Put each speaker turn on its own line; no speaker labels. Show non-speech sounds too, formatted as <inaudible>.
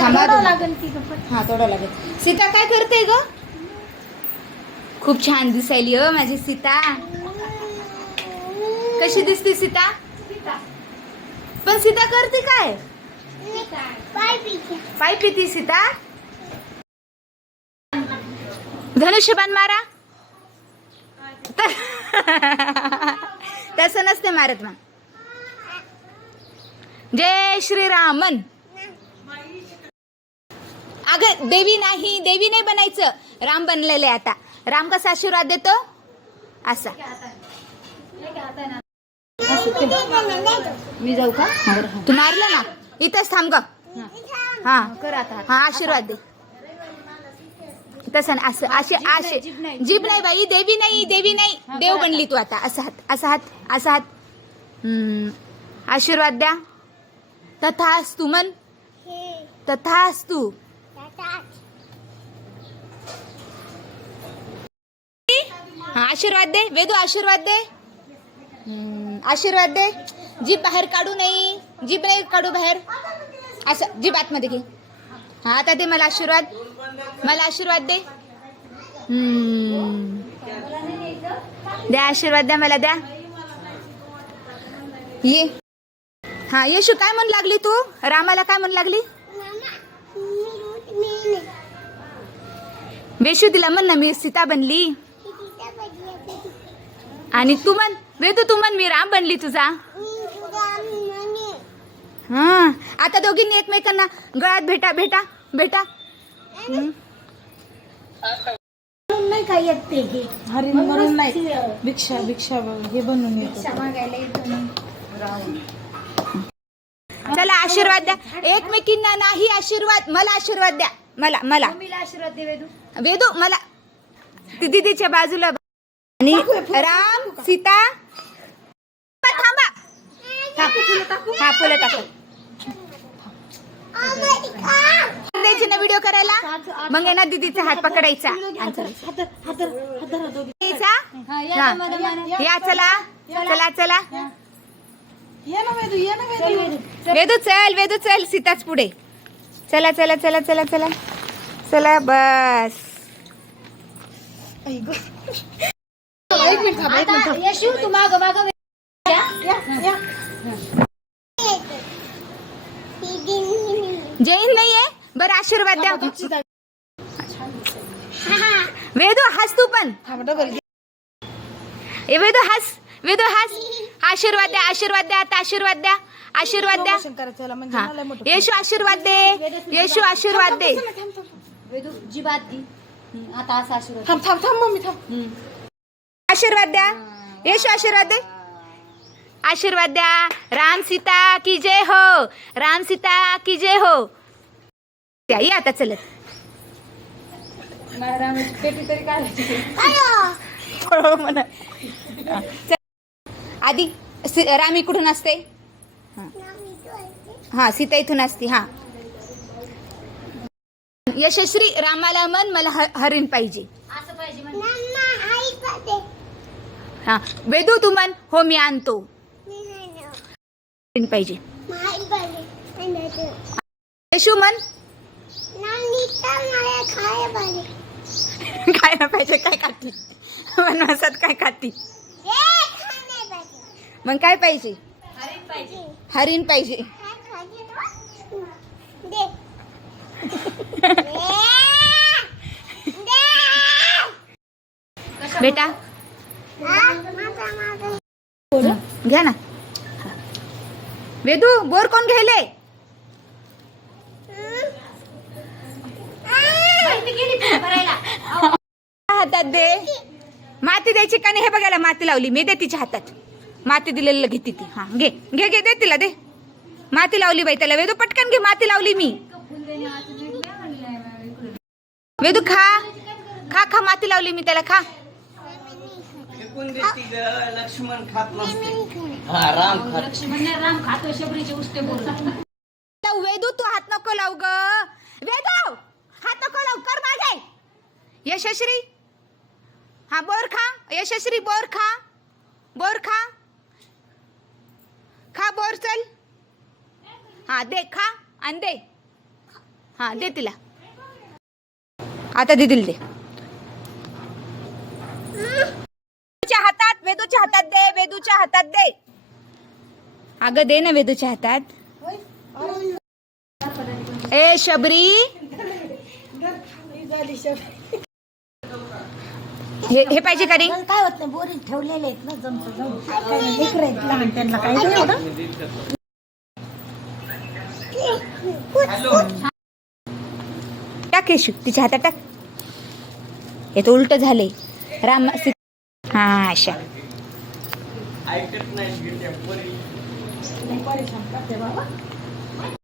थांबा.
लागेल
हा थोडं लागेल. सीता काय करते ग? खूप छान दिसायली हो माझी सीता. कशी दिसते सीता? पण सीता करते काय? पाय पिती सीता? धनुष्यबाण मारा. तसं नसते मारत मग. जय श्रीरामन. अगं देवी नाही देवी नाही बनायचं. राम बनलेले आता. राम कसा आशीर्वाद देतो? असा.
मी जाऊ का?
तू मारलं ना? इथंच थांब ग. हा.
कर आता
हा आशीर्वाद दे. तसं असं असे असे
जीभ नाही,
बाई देवी नाही देवी नाही. देव बनली तू आता. असा हात असा हात असा हात. हम्म. आशीर्वाद द्या. तथास्तु मन तथास्तु हा आशीर्वाद दे. वेदू आशीर्वाद दे. आशीर्वाद दे. जीप बाहेर काढू नाही जीप नाही काढू बाहेर. असं जीप आतमध्ये घे. हा आता दे मला आशीर्वाद. मला आशीर्वाद दे. हम्म. द्या आशीर्वाद द्या मला द्या. ये. हा येशू काय म्हणू लागली तू? रामाला काय म्हणू लागली? वेशू तिला म्हण ना मी सीता बनली. आणि तू म्हण वेदू तू म्हण मी राम बनली तुझा. हा आता दोघींनी एकमेकांना गळ्यात भेटा भेटा भेटा.
नाही काय येत ते हे?
हरिण म्हणून नाही. भिक्षा भिक्षा हे बनवून येतो.
मागायला येतो
आशीर्वाद द्या. एकमेकींना नाही आशीर्वाद मला आशीर्वाद द्या. मला मला.
मम्मीला आशीर्वाद दे वेदू.
वेदू मला. दीदीच्या बाजूला आणि राम सीता. थांबा. फुलं टाकू? द्यायचे ना व्हिडिओ करायला? मग आहे ना दीदीचा हात पकडायचा? हा. या चला. चला चला.
ये ना वेदू ये ना वेदू.
वेदू. चल. वेदू चल सीताच पुढे. चला चला चला चला चला. चला बस.
एक मिनिट थांब, एक मिनिट थांब.
यशू तू माग माग
या, या.
जैन नाहीये? बरं आशीर्वाद द्या. वेदू हस तू पण.
थांब, डबल घे.
ए वेदू हस. वेदू हस. आशीर्वाद द्या आशीर्वाद द्या आता आशीर्वाद द्या आशीर्वाद द्या.
Promotion करायचं याला म्हणजे
हा.
मोठं
येशू आशीर्वाद दे येशू आशीर्वाद दे.
वेदू जीवात दी. हं, आता असा आशीर्वाद
थांब थांब थांब मम्मी थांब.
आशीर्वाद द्या. येशू आशीर्वाद दे. आशीर्वाद द्या. राम सीता की जय हो. राम सीता की जय हो. द्या ये आता चलत
पेटी तरी काढायची.
हो म्हणा. आधी सी- राम इकडून असते? हा. सीता इथून असते हा. यशस्वी रामाला मन मला हरिण पाहिजे.
असं पाहिजे म्हणजे
हा. वेदू तू मन हो मी आणतो. हरिण पाहिजे. यशू मन काय ना पाहिजे काय खाती? वनवासात काय खाती? मग काय पाहिजे? हरिण पाहिजे. बेटा. घ्या ना. वेदू बोर कोण घ्यायले? हातात दे. माती द्यायची का नाही? हे बघायला माती लावली. मी दे तिच्या हातात. माती दिलेलं घेते ती. हा घे. घे घे दे तिला दे. माती लावली बाई त्याला. वेदू पटकन घे माती लावली मी. वेदू खा. खा खा माती लावली मी त्याला. खा.
फेकून देती ग लक्ष्मण खात नसते. हा राम खात.
लक्ष्मण राम खातो शबरीचे उष्टे बोल
लाव, वेदू तू हात नको लाव ग. वेदू हात नको लाव. कर मागे. यशस्वी हा बोर खा. यशस्वी बोर खा. बोर खा. खा बोर चल. हा दे खा आणि दे. हा दे तिला. आता दीदीला दे. वेदूच्या हातात वेदूच्या हातात दे वेदूच्या हातात दे. अगं दे ना वेदूच्या हातात. ए शबरी. <laughs> हे हे पाहिजे का रिंग
काय होत नाही बोरी ठेवलेले आहेत ना जमत जाऊन. काय नाही, लेकरं आहेत लहान त्यांना काय नाही एवढं.
टाक केशू तिच्या हातात टाक. हे तर उलट झाले राम हा अशा.
ऐकत नाही त्या पोरी.
नाही, परेशान करते बाबा.